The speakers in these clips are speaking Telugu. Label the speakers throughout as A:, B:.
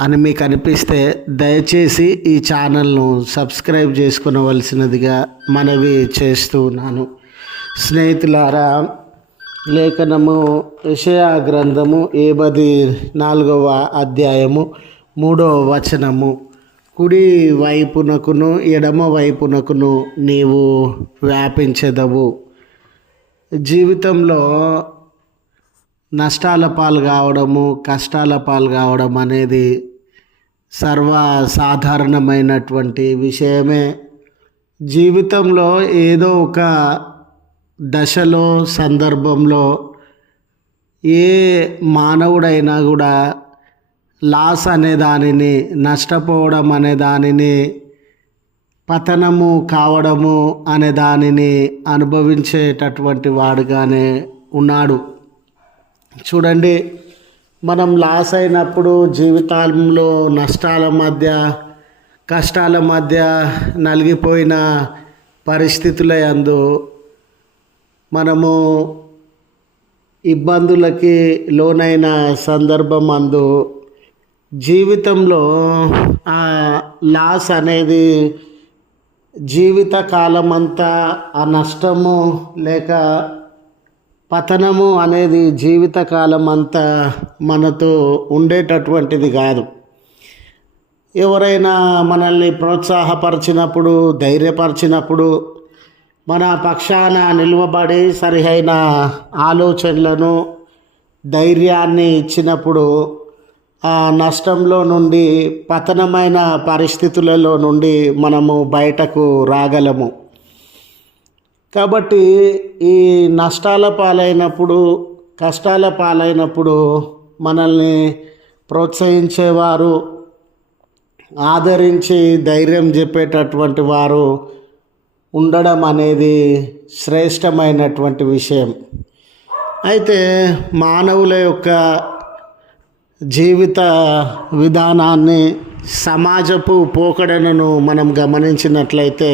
A: అని మీకు అనిపిస్తే దయచేసి ఈ ఛానల్ను సబ్స్క్రైబ్ చేసుకునవలసినదిగా మనవి చేస్తూ ఉన్నాను. స్నేహితులారా లేఖనము విషయ గ్రంథము ఏబది నాలుగవ అధ్యాయము మూడవ వచనము. కుడి వైపునకును ఎడమ వైపునకును నీవు వ్యాపించదవు. జీవితంలో నష్టాల పాలు కావడము కష్టాల పాలు కావడం అనేది సర్వసాధారణమైనటువంటి విషయమే. జీవితంలో ఏదో ఒక దశలో సందర్భంలో ఏ మానవుడైనా కూడా లాస్ అనే దానిని నష్టపోవడం అనే దానిని పతనము కావడము అనే దానిని అనుభవించేటటువంటి వాడుగానే ఉన్నాడు. చూడండి మనం లాస్ అయినప్పుడు జీవితంలో నష్టాల మధ్య కష్టాల మధ్య నలిగిపోయిన పరిస్థితుల యందు మనము ఇబ్బందులకి లోనైన సందర్భం అందు జీవితంలో ఆ లాస్ అనేది జీవిత కాలమంతా ఆ నష్టము లేక పతనము అనేది జీవితకాలం అంతా మనతో ఉండేటటువంటిది కాదు. ఎవరైనా మనల్ని ప్రోత్సాహపరిచినప్పుడు ధైర్యపరిచినప్పుడు మన పక్షాన నిలువబడి సరిహైన ఆలోచనలను ధైర్యాన్ని ఇచ్చినప్పుడు ఆ నష్టంలో నుండి పతనమైన పరిస్థితులలో నుండి మనము బయటకు రాగలము. కాబట్టి ఈ నష్టాల పాలైనప్పుడు కష్టాల పాలైనప్పుడు మనల్ని ప్రోత్సహించేవారు ఆదరించి ధైర్యం చెప్పేటటువంటి వారు ఉండడం అనేది శ్రేష్టమైనటువంటి విషయం. అయితే మానవుల యొక్క జీవిత విధానాన్ని సమాజపు పోకడలను మనం గమనించినట్లయితే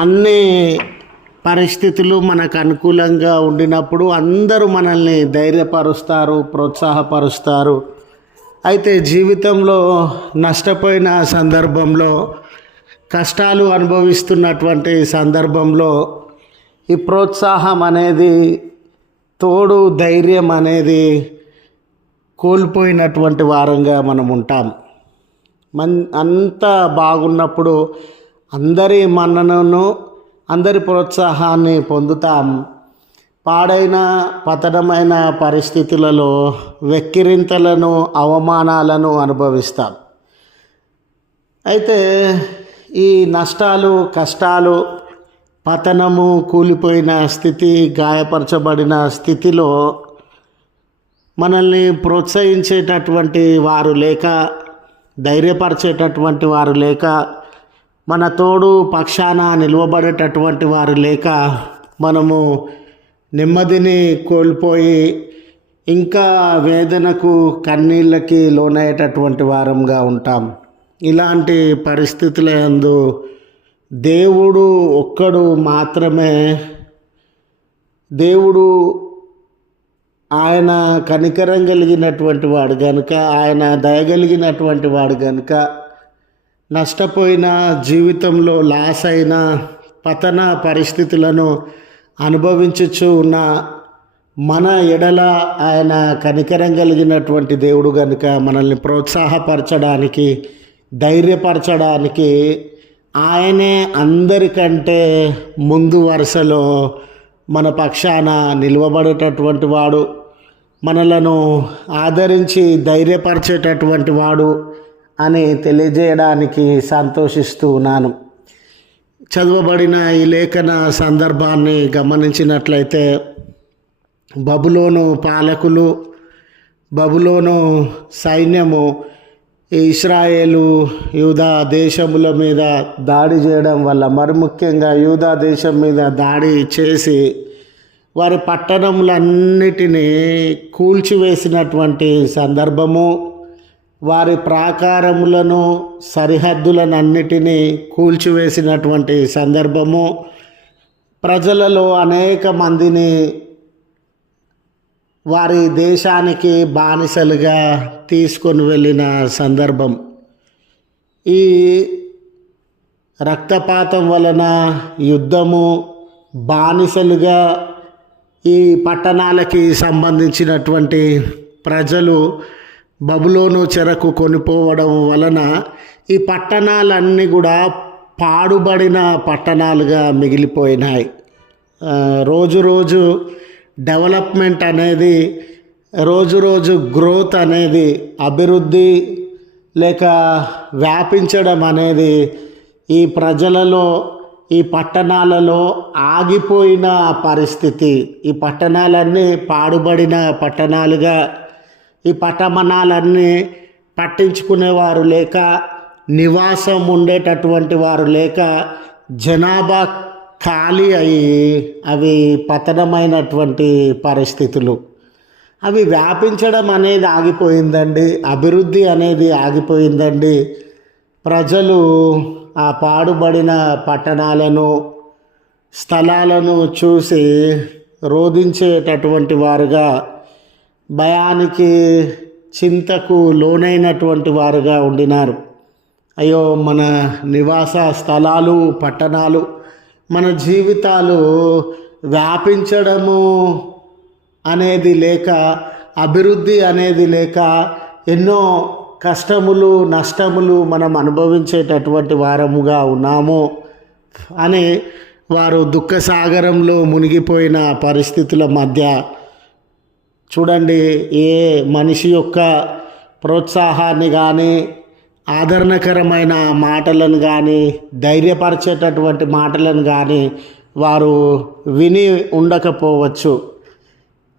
A: అన్ని పరిస్థితులు మనకు అనుకూలంగా ఉండినప్పుడు అందరూ మనల్ని ధైర్యపరుస్తారు ప్రోత్సాహపరుస్తారు. అయితే జీవితంలో నష్టపోయిన సందర్భంలో కష్టాలు అనుభవిస్తున్నటువంటి సందర్భంలో ఈ ప్రోత్సాహం అనేది తోడు ధైర్యం అనేది కోల్పోయినటువంటి వారంగా మనం ఉంటాం. మన్ అంత బాగున్నప్పుడు అందరి మన్ననను అందరి ప్రోత్సాహాన్ని పొందుతాం. పాడైన పతనమైన పరిస్థితులలో వెక్కిరింతలను అవమానాలను అనుభవిస్తాం. అయితే ఈ నష్టాలు కష్టాలు పతనము కూలిపోయిన స్థితి గాయపరచబడిన స్థితిలో మనల్ని ప్రోత్సహించేటటువంటి వారు లేక ధైర్యపరిచేటటువంటి వారు లేక మన తోడు పక్షాన నిలవబడేటటువంటి వారు లేక మనము నెమ్మదిని కోల్పోయి ఇంకా వేదనకు కన్నీళ్ళకి లోనయ్యేటటువంటి వారంగా ఉంటాం. ఇలాంటి పరిస్థితుల యందు దేవుడు ఒక్కడు మాత్రమే దేవుడు ఆయన కనికరం కలిగినటువంటి వాడు కనుక ఆయన దయగలిగినటువంటి వాడు కనుక నష్టపోయిన జీవితంలో లాస్ అయిన పతన పరిస్థితులను అనుభవించుచు ఉన్న మన ఎడల ఆయన కనికరం కలిగినటువంటి దేవుడు కనుక మనల్ని ప్రోత్సాహపరచడానికి ధైర్యపరచడానికి ఆయనే అందరికంటే ముందు వరుసలో మన పక్షాన నిలవబడేటటువంటి వాడు. మనలను ఆదరించి ధైర్యపరిచేటటువంటి వాడు. అని తెలియజేయడానికి సంతోషిస్తూ ఉన్నాను. చదవబడిన ఈ లేఖన సందర్భాన్ని గమనించినట్లయితే బబులోను పాలకులు బబులోను సైన్యము ఇస్రాయేలు యూదా దేశముల మీద దాడి చేయడం వల్ల మరి ముఖ్యంగా యూదా దేశం మీద దాడి చేసి వారి పట్టణములన్నిటినీ కూల్చివేసినటువంటి సందర్భము. వారి ప్రాకారములను సరిహద్దులను అన్నిటినీ కూల్చివేసినటువంటి సందర్భము. ప్రజలలో అనేక మందిని వారి దేశానికి బానిసలుగా తీసుకొని వెళ్ళిన సందర్భం. ఈ రక్తపాతం వలన యుద్ధము బానిసలుగా ఈ పట్టణాలకి సంబంధించినటువంటి ప్రజలు బబులోను చెరకు కొనిపోవడం వలన ఈ పట్టణాలన్నీ కూడా పాడుబడిన పట్టణాలుగా మిగిలిపోయినాయి. రోజు రోజు డెవలప్మెంట్ అనేది రోజు రోజు గ్రోత్ అనేది అభివృద్ధి లేక వ్యాపించడం అనేది ఈ ప్రజలలో ఈ పట్టణాలలో ఆగిపోయిన పరిస్థితి. ఈ పట్టణాలన్నీ పాడుబడిన పట్టణాలుగా ఈ పట్టణాలన్నీ పట్టించుకునేవారు లేక నివాసం ఉండేటటువంటి వారు లేక జనాభా ఖాళీ అయి అవి పతనమైనటువంటి పరిస్థితులు. అవి వ్యాపించడం అనేది ఆగిపోయిందండి అభివృద్ధి అనేది ఆగిపోయిందండి. ప్రజలు ఆ పాడుబడిన పట్టణాలను స్థలాలను చూసి రోధించేటటువంటి వారుగా భయానికి చింతకు లోనైనటువంటి వారుగా ఉండినారు. అయ్యో మన నివాస స్థలాలు పట్టణాలు మన జీవితాలు వ్యాపించడము అనేది లేక అభివృద్ధి అనేది లేక ఎన్నో కష్టములు నష్టములు మనం అనుభవించేటటువంటి వారముగా ఉన్నాము అని వారు దుఃఖసాగరంలో మునిగిపోయిన పరిస్థితుల మధ్య చూడండి ఏ మనిషి యొక్క ప్రోత్సాహాన్ని కానీ ఆదరణకరమైన మాటలను కానీ ధైర్యపరిచేటటువంటి మాటలను కానీ వారు విని ఉండకపోవచ్చు.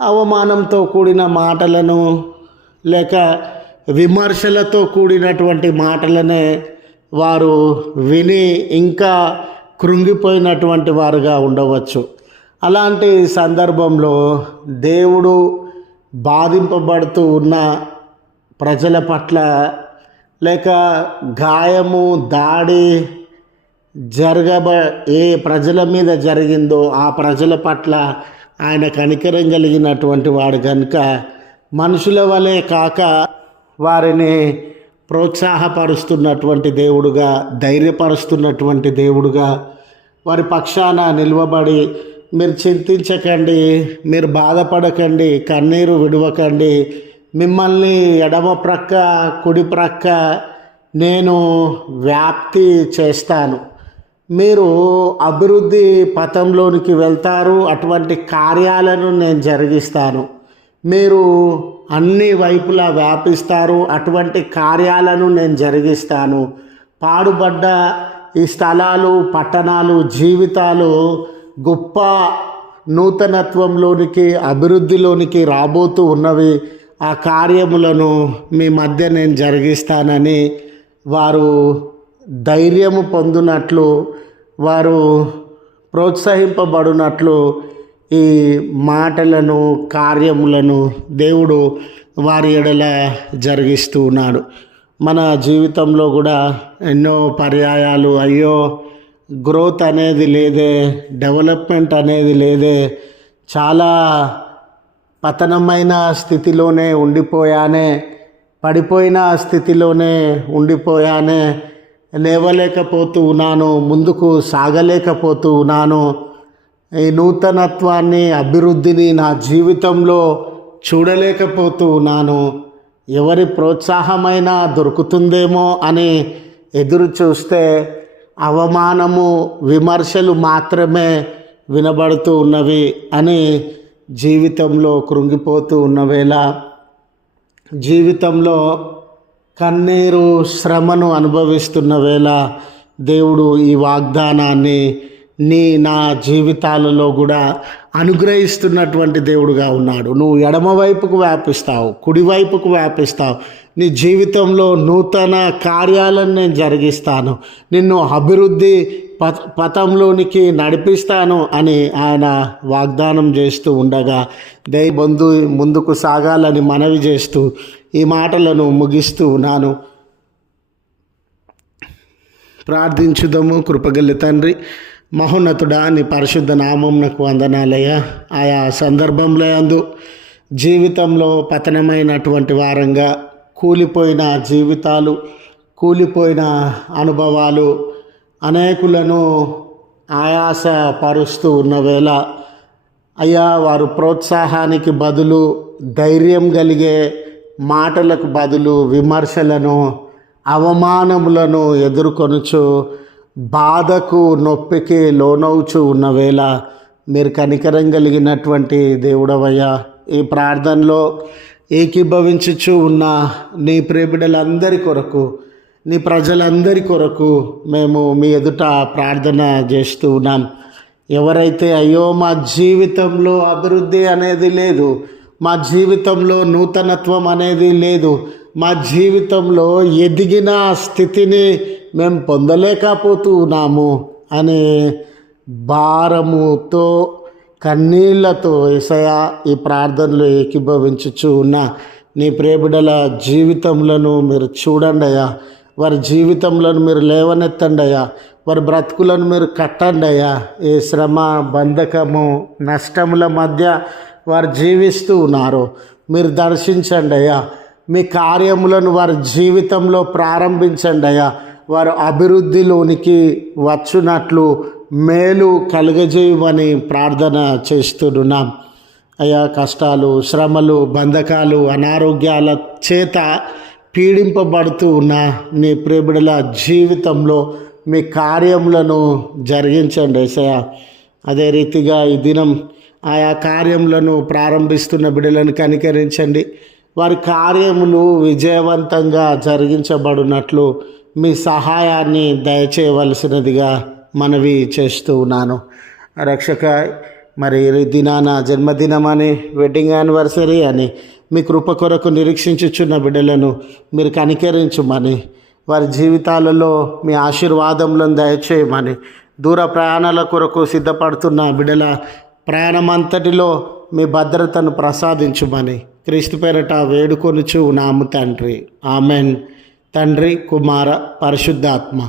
A: అవమానంతో కూడిన మాటలను లేక విమర్శలతో కూడినటువంటి మాటలనే వారు విని ఇంకా కృంగిపోయినటువంటి వారుగా ఉండవచ్చు. అలాంటి సందర్భంలో దేవుడు బాధింపబడుతూ ఉన్న ప్రజల పట్ల లేక గాయము దాడి జరగబ ఏ ప్రజల మీద జరిగిందో ఆ ప్రజల పట్ల ఆయన కనికరం కలిగినటువంటి వాడు కనుక మనుషుల వలె కాక వారిని ప్రోత్సాహపరుస్తున్నటువంటి దేవుడుగా ధైర్యపరుస్తున్నటువంటి దేవుడుగా వారి పక్షాన నిలవబడి మీరు చింతించకండి మీరు బాధపడకండి కన్నీరు విడవకండి. మిమ్మల్ని ఎడమ ప్రక్క కుడి ప్రక్క నేను వ్యాప్తి చేస్తాను. మీరు అభివృద్ధి పథంలోనికి వెళ్తారు అటువంటి కార్యాలను నేను జరిగిస్తాను. మీరు అన్ని వైపులా వ్యాపిస్తారు అటువంటి కార్యాలను నేను జరిగిస్తాను. పాడుబడ్డ ఈ స్థలాలు పట్టణాలు జీవితాలు గొప్ప నూతనత్వంలోనికి అభివృద్ధిలోనికి రాబోతూ ఉన్నవి. ఆ కార్యములను మీ మధ్య నేను జరిగిస్తానని వారు ధైర్యము పొందినట్లు వారు ప్రోత్సహింపబడినట్లు ఈ మాటలను కార్యములను దేవుడు వారి ఎడల జరిగిస్తూ ఉన్నాడు. మన జీవితంలో కూడా ఎన్నో పర్యాయాలు అయ్యో గ్రోత్ అనేది లేదే డెవలప్మెంట్ అనేది లేదే చాలా పతనమైన స్థితిలోనే ఉండిపోయానే పడిపోయిన స్థితిలోనే ఉండిపోయానే లేవలేకపోతూ ఉన్నాను ముందుకు సాగలేకపోతూ ఉన్నాను. ఈ నూతనత్వాన్ని అభివృద్ధిని నా జీవితంలో చూడలేకపోతూ ఉన్నాను. ఎవరి ప్రోత్సాహమైనా దొరుకుతుందేమో అని ఎదురు చూస్తే అవమానము విమర్శలు మాత్రమే వినబడుతూ ఉన్నవి అని జీవితంలో కృంగిపోతూ ఉన్న వేళ జీవితంలో కన్నీరు శ్రమను అనుభవిస్తున్న వేళ దేవుడు ఈ వాగ్దానాన్ని నీ నా జీవితాలలో కూడా అనుగ్రహిస్తున్నటువంటి దేవుడుగా ఉన్నాడు. నువ్వు ఎడమవైపుకు వ్యాపిస్తావు కుడివైపుకు వ్యాపిస్తావు. నీ జీవితంలో నూతన కార్యాలను నేను జరిగిస్తాను. నిన్ను అభివృద్ధి పథ పథంలోనికి నడిపిస్తాను అని ఆయన వాగ్దానం చేస్తూ ఉండగా దై బంధు ముందుకు సాగాలని మనవి చేస్తూ ఈ మాటలను ముగిస్తూ ఉన్నాను. ప్రార్థించుదము కృపగల్లి తండ్రి. మహోన్నతుడా నీ పరిశుద్ధ నామంనకు వందనాలయ్య. ఆయా సందర్భంలో అందు జీవితంలో పతనమైనటువంటి వారంగా కూలిపోయిన జీవితాలు కూలిపోయిన అనుభవాలు అనేకులను ఆయాసపరుస్తూ ఉన్న వేళ అయ్యా వారు ప్రోత్సాహానికి బదులు ధైర్యం కలిగే మాటలకు బదులు విమర్శలను అవమానములను ఎదుర్కొనుచు బాధకు నొప్పికి లోనవుచు ఉన్న వేళ మీరు కనికరం కలిగినటువంటి దేవుడవయ్యా. ఈ ప్రార్థనలో ఏకీభవించుచు ఉన్న నీ ప్రేమిడలందరి కొరకు నీ ప్రజలందరి కొరకు మేము మీ ఎదుట ప్రార్థన చేస్తూ ఉన్నాం. ఎవరైతే అయ్యో మా జీవితంలో అభివృద్ధి అనేది లేదు మా జీవితంలో నూతనత్వం అనేది లేదు మా జీవితంలో ఎదిగిన స్థితిని మేము పొందలేకపోతున్నాము అనే భారముతో కన్నీళ్ళతో ఏసయా ఈ ప్రార్థనలు ఏకీభవించుచు ఉన్న నీ ప్రేమిడల జీవితంలో మీరు చూడండి అయ్యా వారి జీవితంలో మీరు లేవనెత్తండి అయ్యా వారి బ్రతుకులను మీరు కట్టండి అయ్యా ఏ శ్రమ బంధకము నష్టముల మధ్య వారు జీవిస్తూ ఉన్నారు. మీరు దర్శించండి అయ్యా మీ కార్యములను వారి జీవితంలో ప్రారంభించండి అయ్యా వారు అభివృద్ధిలోనికి వచ్చినట్లు మేలు కలుగజేయమని ప్రార్థన చేస్తున్నాం. అయా కష్టాలు శ్రమలు బంధకాలు అనారోగ్యాల చేత పీడింపబడుతూ ఉన్న నీ ప్రేమిడల జీవితంలో మీ కార్యములను జరిగించండి ఏసయ్య. అదే రీతిగా ఈ దినం ఆయా కార్యములను ప్రారంభిస్తున్న బిడ్డలను కనికరించండి. వారి కార్యములు విజయవంతంగా జరిగించబడినట్లు మీ సహాయాన్ని దయచేయవలసినదిగా మనవి చేస్తూ ఉన్నాను. రక్షక మరి దినాన జన్మదినం అని వెడ్డింగ్ యానివర్సరీ అని మీ కృప కొరకు నిరీక్షించుచున్న బిడ్డలను మీరు కనికరించమని వారి జీవితాలలో మీ ఆశీర్వాదములను దయచేయమని దూర ప్రయాణాల కొరకు సిద్ధపడుతున్న బిడ్డల ప్రయాణం అంతటిలో మీ భద్రతను ప్రసాదించమని క్రీస్తు పేరట వేడుకొనుచు నాము తండ్రి. ఆమెన్. తండ్రి కుమార పరిశుద్ధాత్మ.